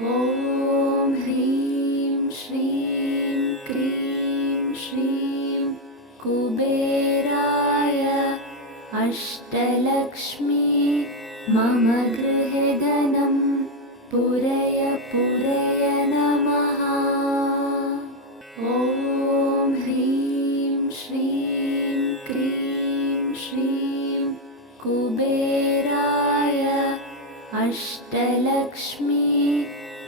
ॐ ह्रीं श्रीं क्रीं श्रीं कुबेराय अष्टलक्ष्मी मम गृहे धनं पूरय पूरय नमः। ॐ ह्रीं श्रीं क्रीं श्रीं कुबेराय अष्टलक्ष्मी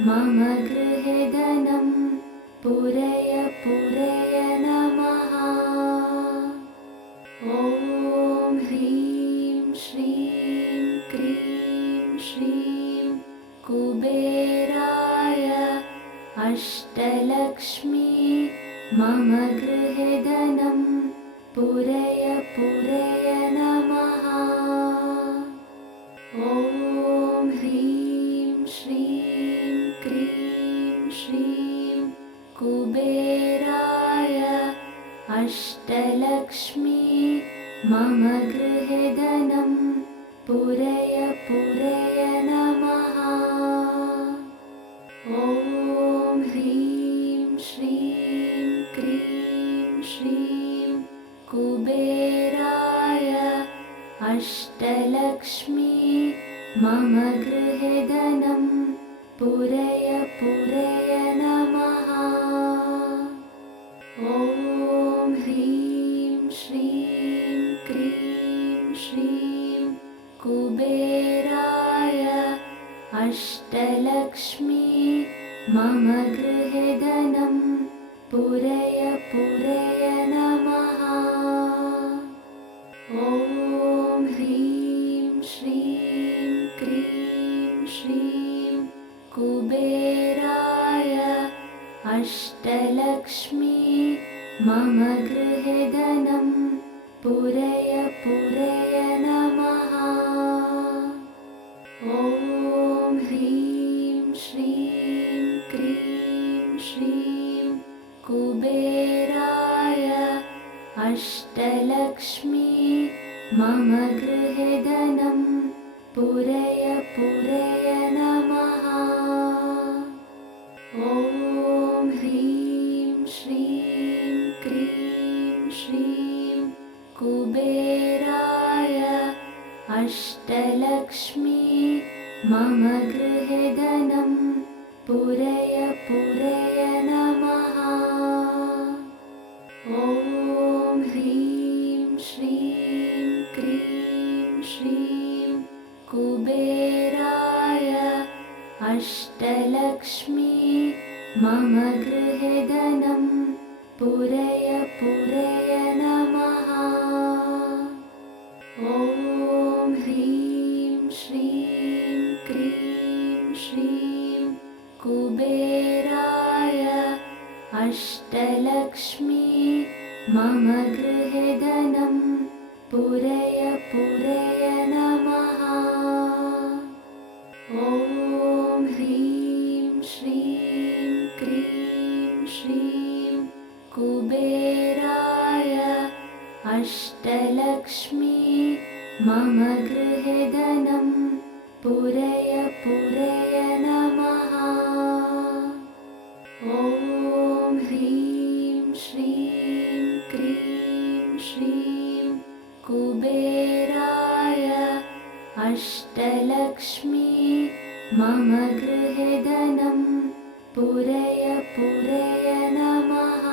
मम गृहे धनं पूरय पूरय नमः। ॐ ह्रीं श्रीं क्रीं श्रीं कुबेराय अष्टलक्ष्मी मम गृहे धनं पूरय पूरय नमः। ॐ ह्रीं श्रीं क्रीं श्रीं कुबेराय अष्टलक्ष्मी मम गृहे धनं पूरय पूरय नमः। ॐ ह्रीं श्रीं क्रीं श्रीं कुबेराय अष्टलक्ष्मी मम गृहे धनं पूरय पूरय नमः। ॐ ह्रीं श्रीं क्रीं श्रीं कुबेराय अष्टलक्ष्मी मम गृहे धनं पूरय पूरय नमः। ॐ ह्रीं श्रीं क्रीं श्रीं कुबेराय अष्टलक्ष्मी मम गृहे धनं पूरय पूरय नमः। ॐ ह्रीं श्रीं क्रीं श्रीं कुबेराय अष्टलक्ष्मी मम गृहे धनं पूरय पूरय नमः। ॐ ह्रीं श्रीं क्रीं श्रीं कुबेराय अष्टलक्ष्मी मम गृहे धनं पूरय पूरय नमः। ॐ ह्रीं श्रीं क्रीं श्रीं कुबेराय अष्टलक्ष्मी मम गृहे धनं पूरय पूरय नमः। ॐ ह्रीं श्रीं क्रीं श्रीं कुबेराय अष्टलक्ष्मी मम गृहे धनं पूरय पूरय नमः। ॐ ह्रीं श्रीं क्रीं श्रीं कुबेराय अष्टलक्ष्मी मम गृहे धनं पूरय पूरय नमः। ॐ ह्रीं श्रीं क्रीं श्रीं कुबेराय अष्टलक्ष्मी मम गृहे धनं पूरय पूरय नमः।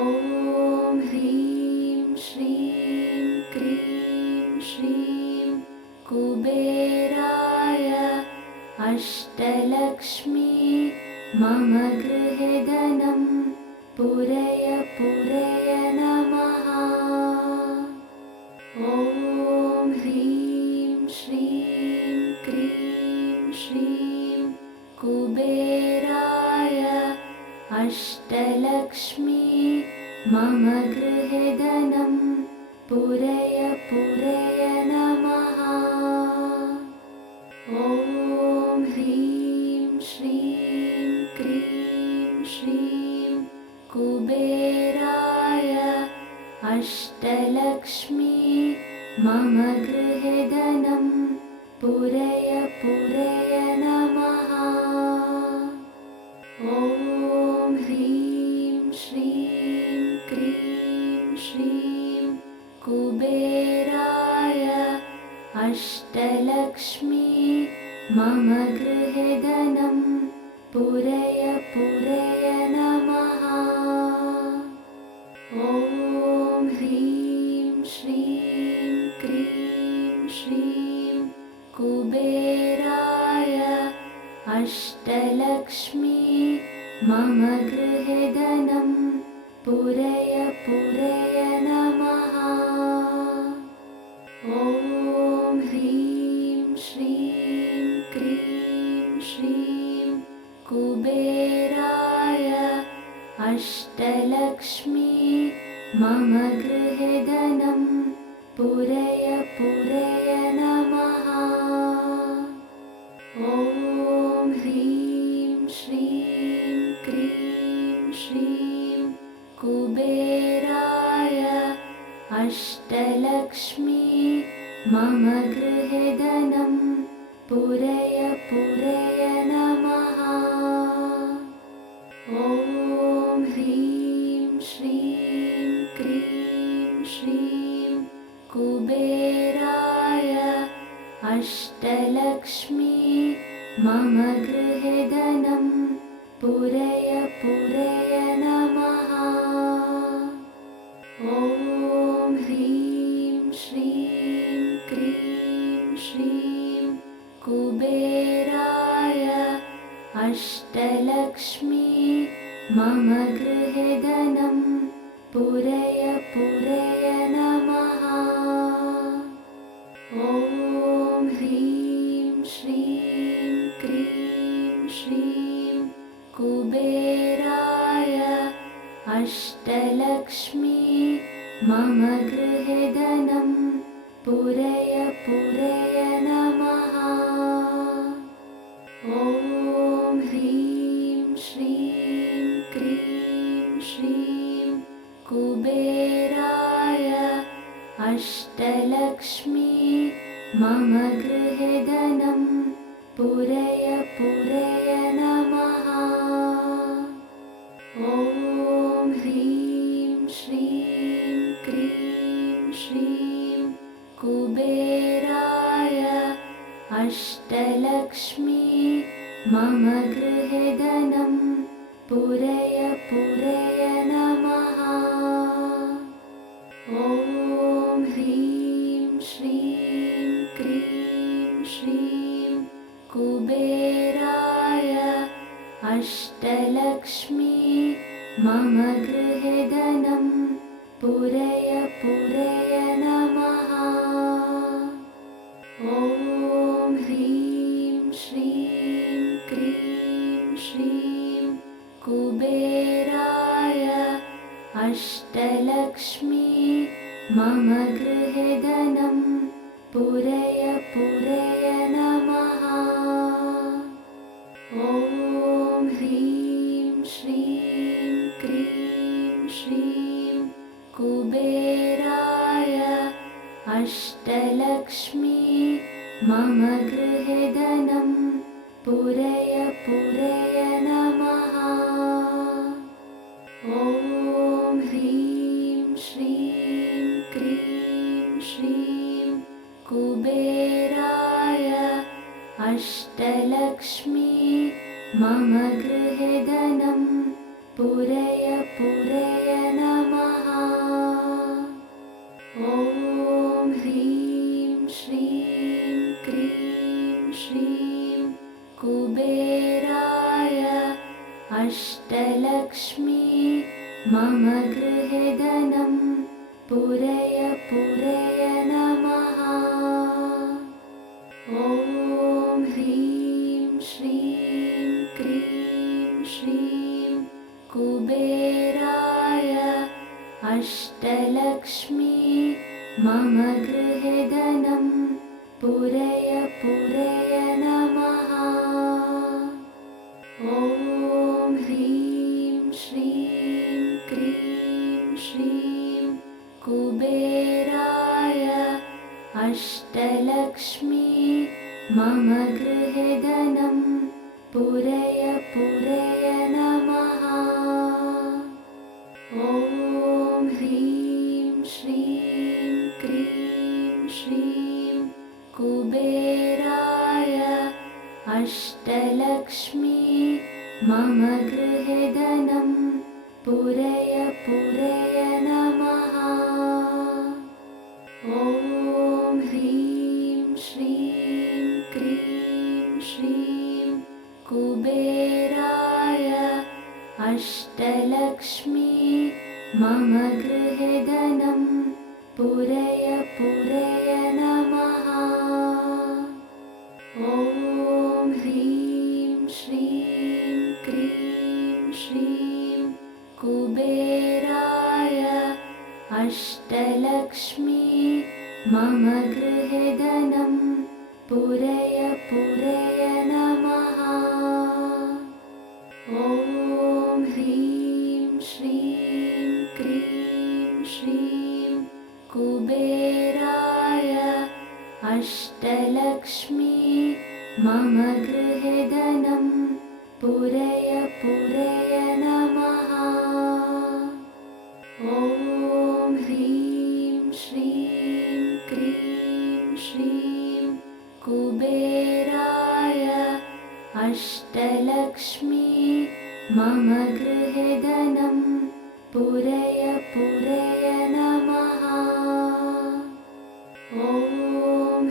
ॐ ह्रीं श्रीं क्रीं श्रीं कुबेराय अष्टलक्ष्मी मम गृहे धनं पूरय पूरय नमः। ॐ ह्रीं श्रीं क्रीं श्रीं कुबेराय अष्टलक्ष्मी मम गृहे धनं पूरय पूरय नमः। ॐ ह्रीं श्रीं क्रीं श्रीं कुबेराय अष्टलक्ष्मी मम गृहे धनं पूरय पूरय नमः। मम गृहे धनं पूरय पूरय नमः। ॐ ह्रीं श्रीं क्रीं श्रीं कुबेराय अष्टलक्ष्मी मम गृहे धनं पूरय पूरय नमः। ॐ ह्रीं श्रीं क्रीं श्रीं कुबेराय अष्टलक्ष्मी मम गृहे धनं पूरय पूरय नमः। ॐ ह्रीं श्रीं क्रीं श्रीं कुबेराय अष्टलक्ष्मी मम गृहे धनं पूरय पूरय नमः। ॐ ह्रीं श्रीं क्रीं श्रीं कुबेराय अष्टलक्ष्मी मम गृहे धनं पूरय पूरय नमः। ॐ ह्रीं श्रीं क्रीं श्रीं कुबेराय अष्टलक्ष्मी मम गृहे धनं पूरय पूरय नमः। ॐ ह्रीं श्रीं क्रीं श्रीं कुबेराय अष्टलक्ष्मी मम गृहे धनं पूरय पूरय नमः। ॐ ह्रीं श्रीं क्रीं श्रीं कुबेराय अष्टलक्ष्मी मम गृहे धनं पूरय पूरय नमः। ॐ ह्रीं श्रीं क्रीं श्रीं कुबेराय अष्टलक्ष्मी मम गृहे धनं पूरय पूरय नमः। ॐ ह्रीं श्रीं क्रीं श्रीं कुबेराय अष्टलक्ष्मी मम गृहे धनं पूरय पूरय नमः। ॐ ह्रीं श्रीं क्रीं श्रीं कुबेराय अष्टलक्ष्मी मम गृहे धनं पूरय पूरय नमः। ॐ ह्रीं श्रीं क्रीं श्रीं कुबेराय अष्टलक्ष्मी मम गृहे धनं पूरय पूरय नमः। ॐ ह्रीं श्रीं क्रीं श्रीं कुबेराय अष्टलक्ष्मी मम गृहे धनं पूरय पूरय नमः। ॐ ह्रीं श्रीं क्रीं श्रीं कुबेराय अष्टलक्ष्मी मम गृहे धनं पूरय पूरय नमः। ॐ ह्रीं श्रीं क्रीं श्रीं कुबेराय अष्टलक्ष्मी मम गृहे धनं पूरय पूरय नमः। ॐ ह्रीं श्रीं क्रीं श्रीं कुबेराय अष्टलक्ष्मी मम गृहे धनं पूरय पूरय नमः। ॐ ह्रीं श्रीं क्रीं श्रीं कुबेराय अष्टलक्ष्मी मम गृहे धनं पूरय पूरय नमः। ॐ ह्रीं श्रीं क्रीं श्रीं कुबेराय अष्टलक्ष्मी मम गृहे धनं पूरय पूरय नमः। ॐ ह्रीं श्रीं क्रीं श्रीं कुबेराय अष्टलक्ष्मी मम गृहे धनं पूरय पूरय नमः। ॐ ह्रीं श्रीं क्रीं श्रीं कुबेराय अष्टलक्ष्मी मम गृहे धनं पूरय पूरय नमः। ॐ ह्रीं श्रीं क्रीं श्रीं कुबेराय अष्टलक्ष्मी मम गृहे धनं पूरय पूरय नमः। ॐ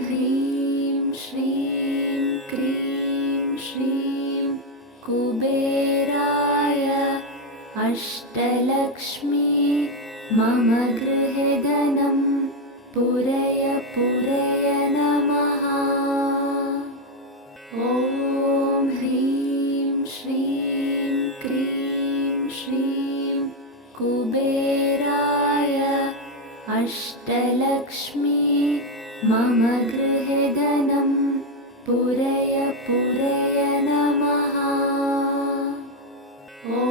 ह्रीं श्रीं क्रीं श्रीं कुबेराय अष्टलक्ष्मी मम गृहे धनं पूरय पूरय नमः। ॐ ह्रीं श्रीं क्रीं श्रीं कुबेराय अष्टलक्ष्मी मम गृहे धनं पूरय पूरय नमः। ॐ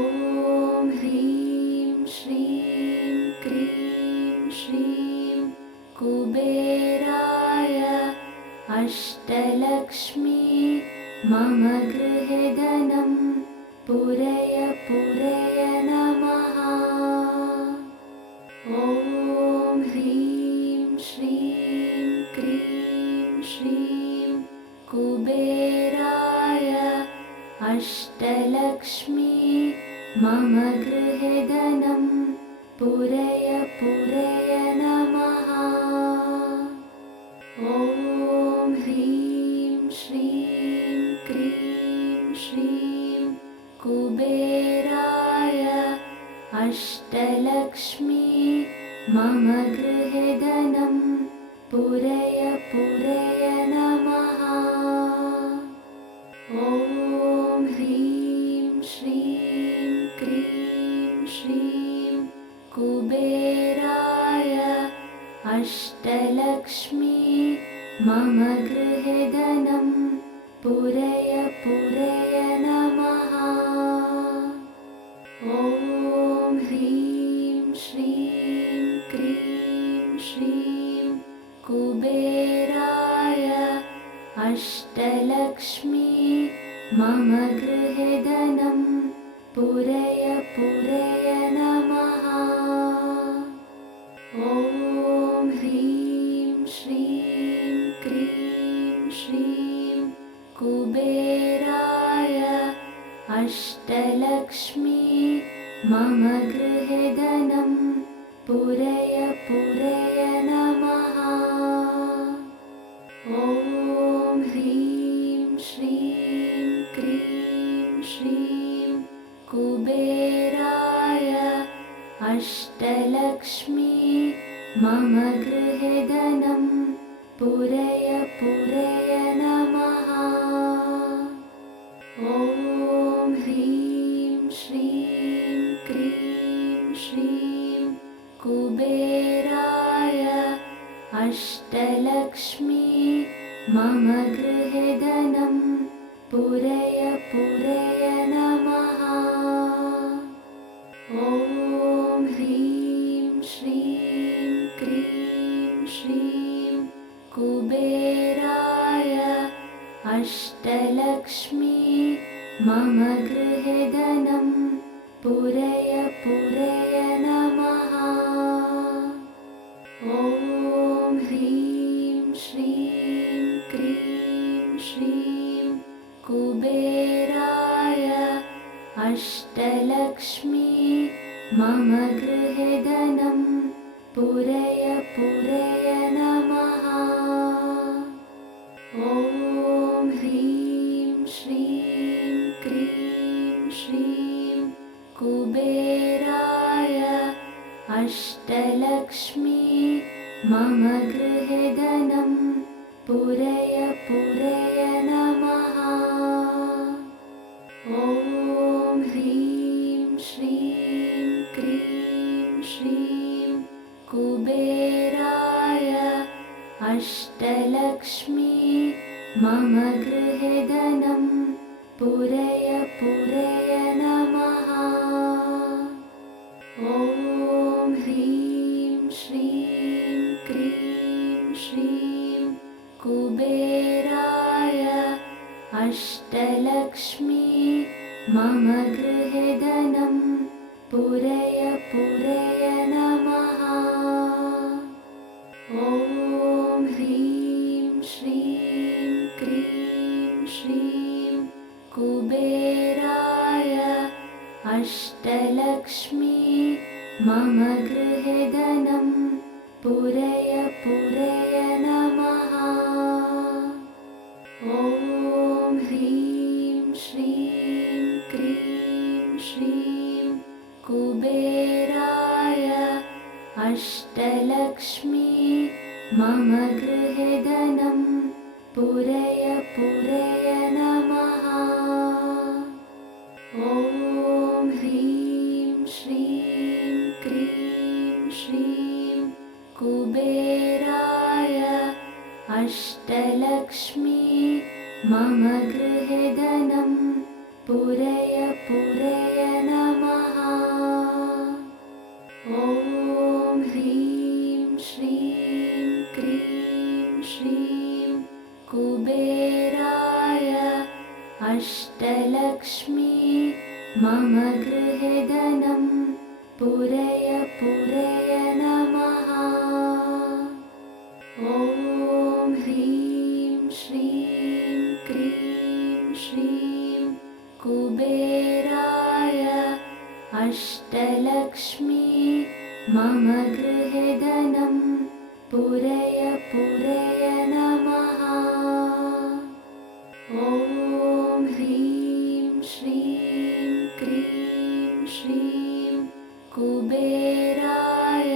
ह्रीं श्रीं क्रीं श्रीं कुबेराय अष्टलक्ष्मी मम गृहे धनं पूरय पूरय नमः। ॐ ह्रीं श्रीं क्रीं श्रीं कुबेराय अष्टलक्ष्मी मम गृहे धनं पूरय पूरय नमः। ॐ ह्रीं श्रीं क्रीं श्रीं कुबेराय अष्टलक्ष्मी मम गृहे धनं पूरय पूरय नमः। ॐ ह्रीं श्रीं क्रीं श्रीं कुबेराय अष्टलक्ष्मी मम गृहे धनं पूरय पूरय नमः। ॐ ह्रीं श्रीं क्रीं श्रीं कुबेराय अष्टलक्ष्मी मम गृहे धनं पूरय पूरय नमः। ॐ ह्रीं श्रीं क्रीं श्रीं कुबेराय अष्टलक्ष्मी मम गृहे धनं पूरय पूरय नमः। ॐ ह्रीं श्रीं क्रीं श्रीं कुबेराय अष्टलक्ष्मी मम गृहे धनं पूरय पूरय नमः। ॐ ह्रीं श्रीं क्रीं श्रीं कुबेराय अष्टलक्ष्मी मम गृहे धनं पूरय पूरय नमः। ॐ ह्रीं श्रीं क्रीं श्रीं कुबेराय अष्टलक्ष्मी मम गृहे धनं पूरय पूरय नमः। ॐ ह्रीं श्रीं क्रीं श्रीं कुबेराय अष्टलक्ष्मी मम गृहे धनं पूरय पूरय नमः। ॐ ह्रीं श्रीं क्रीं श्रीं कुबेराय अष्टलक्ष्मी मम गृहे धनं पूरय पूरय नमः। ॐ ह्रीं श्रीं क्रीं श्रीं कुबेराय अष्टलक्ष्मी मम गृहे धनं पूरय पूरय नमः। ॐ ह्रीं श्रीं क्रीं श्रीं कुबेराय अष्टलक्ष्मी मम गृहे धनं पूरय पूरय नमः। ॐ ह्रीं श्रीं क्रीं श्रीं कुबेराय अष्टलक्ष्मी मम गृहे धनं पूरय पूरय नमः। ॐ ह्रीं श्रीं क्रीं श्रीं कुबेराय अष्टलक्ष्मी मम गृहे धनं पूरय पूरय नमः। ॐ ह्रीं श्रीं क्रीं श्रीं कुबेराय अष्टलक्ष्मी मम गृहे धनं पूरय पूरय नमः। ॐ ह्रीं श्रीं क्रीं श्रीं कुबेराय अष्टलक्ष्मी मम गृहे धनं पूरय पूरय नमः। ॐ ह्रीं श्रीं क्रीं श्रीं कुबेराय अष्टलक्ष्मी मम गृहे धनं पूरय पूरय नमः। ॐ ह्रीं श्रीं क्रीं श्रीं कुबेराय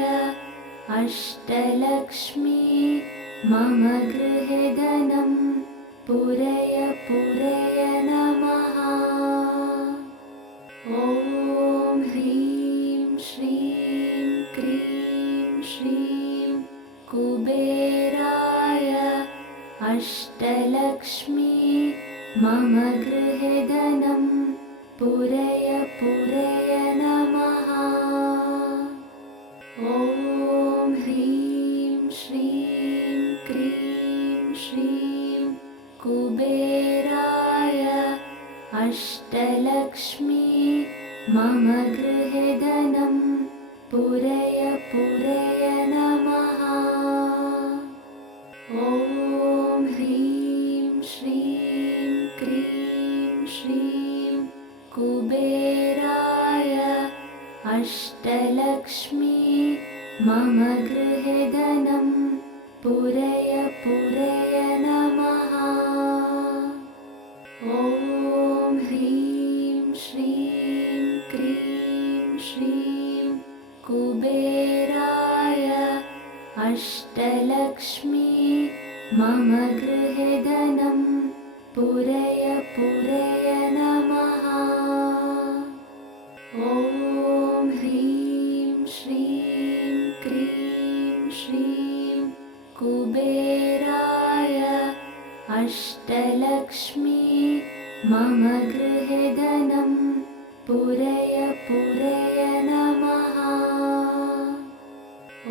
अष्टलक्ष्मी मम गृहे धनं पूरय पूरय नमः। ॐ ह्रीं श्रीं क्रीं श्रीं कुबेराय अष्टलक्ष्मी मम गृहे धनं पूरय पूरय नमः। ॐ ह्रीं श्रीं क्रीं श्रीं कुबेराय अष्टलक्ष्मी मम गृहे धनं पूरय पूरय नमः। ॐ ह्रीं श्रीं क्रीं श्रीं कुबेराय अष्टलक्ष्मी मम गृहे धनं पूरय पूरय नमः। ॐ ह्रीं श्रीं क्रीं श्रीं कुबेराय अष्टलक्ष्मी मम गृहे धनं पूरय पूरय नमः। ॐ ह्रीं श्रीं क्रीं श्रीं कुबेराय अष्टलक्ष्मी मम गृहे धनं पूरय पूरय नमः।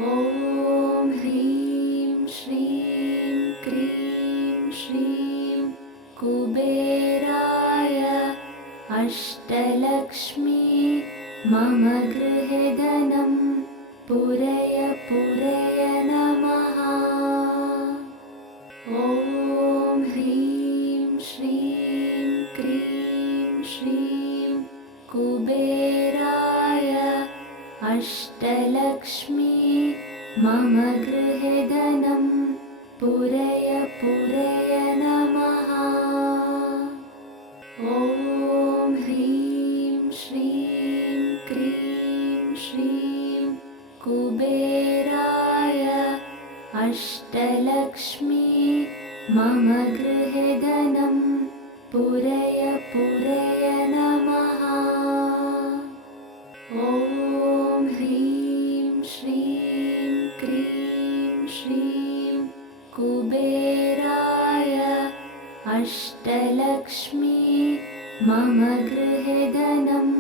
ॐ ह्रीं श्रीं क्रीं श्रीं कुबेराय अष्टलक्ष्मी मम गृहे धनं पूरय पूरय नमः। ॐ ह्रीं श्रीं कुबेराय अष्टलक्ष्मी मम गृहे धनं पूरय पूरय नमः। ॐ ह्रीं श्रीं क्रीं श्रीं कुबेराय अष्टलक्ष्मी मम गृहे धनं पूरय पूरय नमः। ॐ ह्रीं श्रीं क्रीं श्रीं कुबेराय अष्टलक्ष्मी मम गृहे धनं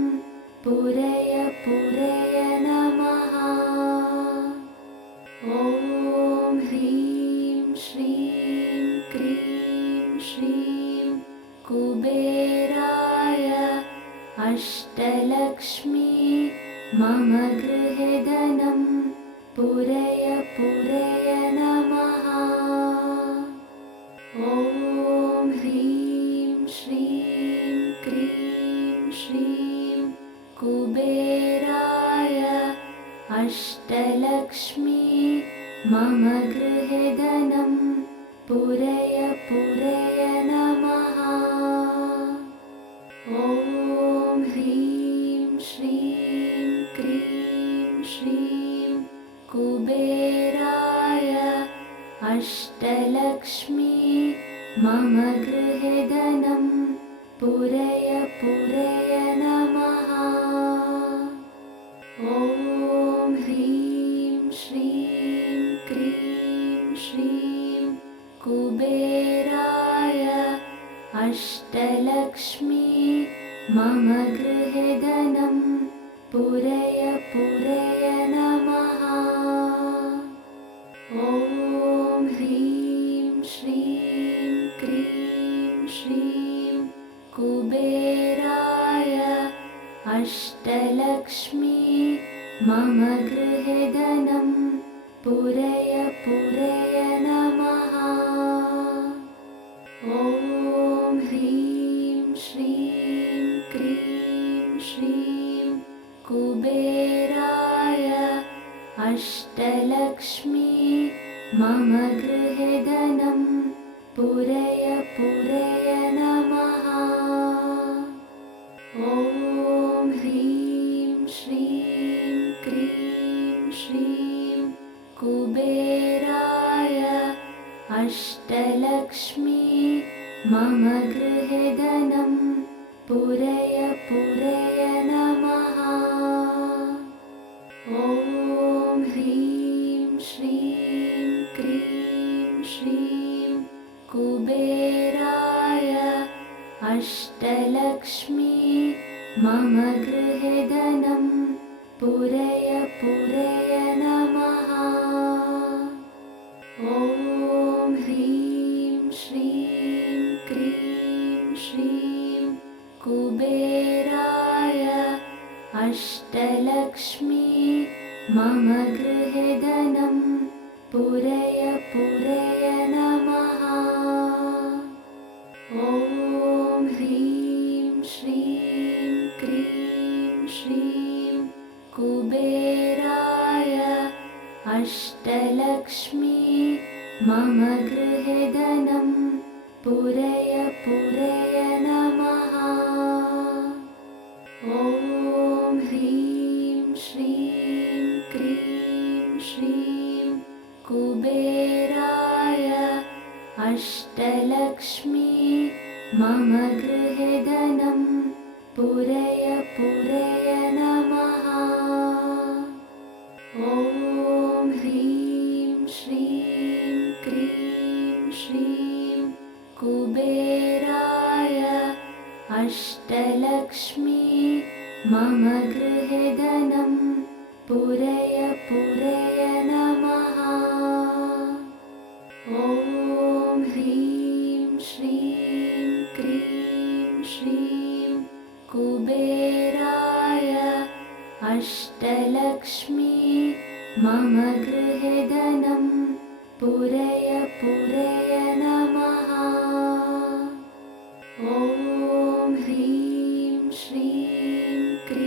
पूरय पूरय नमः। ॐ ह्रीं श्रीं क्रीं श्रीं कुबेराय अष्टलक्ष्मी मम गृहे धनं पूरय पूरय नमः। ॐ ह्रीं श्रीं क्रीं श्रीं कुबेराय अष्टलक्ष्मी मम गृहे धनं पूरय पूरय नमः। ॐ ह्रीं श्रीं क्रीं श्रीं कुबेराय अष्टलक्ष्मी मम गृहे धनं पूरय पूरय नमः। ॐ ह्रीं श्रीं क्रीं श्रीं कुबेराय अष्टलक्ष्मी मम गृहे धनं पूरय पूरय नमः। ॐ ह्रीं श्रीं क्रीं श्रीं कुबेराय अष्टलक्ष्मी मम गृहे धनं पूरय पूरय नमः। ॐ ह्रीं श्रीं क्रीं श्रीं कुबेराय अष्टलक्ष्मी मम गृहे धनं पूरय पूरय नमः। ॐ ह्रीं श्रीं क्रीं श्रीं कुबेराय अष्टलक्ष्मी मम गृहे धनं पूरय पूरय नमः। ॐ ह्रीं श्रीं क्रीं श्रीं कुबेराय अष्टलक्ष्मी मम गृहे धनं पूरय पूरय नमः। ॐ ह्रीं श्रीं क्रीं श्रीं कुबेराय अष्टलक्ष्मी मम गृहे धनं पूरय पूरय नमः। ॐ ह्रीं श्रीं क्रीं श्रीं कुबेराय अष्टलक्ष्मी मम गृहे धनं पूरय पूरय नमः। ॐ ह्रीं श्रीं क्रीं श्रीं कुबेराय अष्टलक्ष्मी मम गृहे धनं पूरय पूरय नमः। ॐ ह्रीं श्रीं क्रीं श्रीं कुबेराय अष्टलक्ष्मी मम गृहे धनं पूरय पूरय नमः। ॐ ह्रीं श्रीं क्रीं श्रीं कुबेराय अष्टलक्ष्मी मम गृहे धनं पूरय पूरय नमः। ॐ ह्रीं श्रीं क्रीं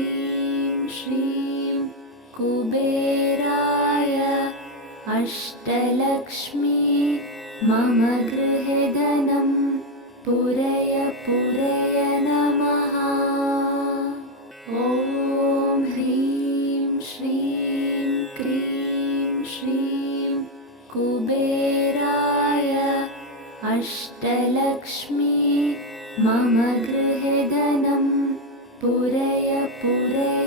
मम गृहे धनं पूरय पूरय नमः। ॐ ह्रीं श्रीं क्रीं श्रीं कुबेराय अष्टलक्ष्मी मम गृहे धनं पूरय पूरय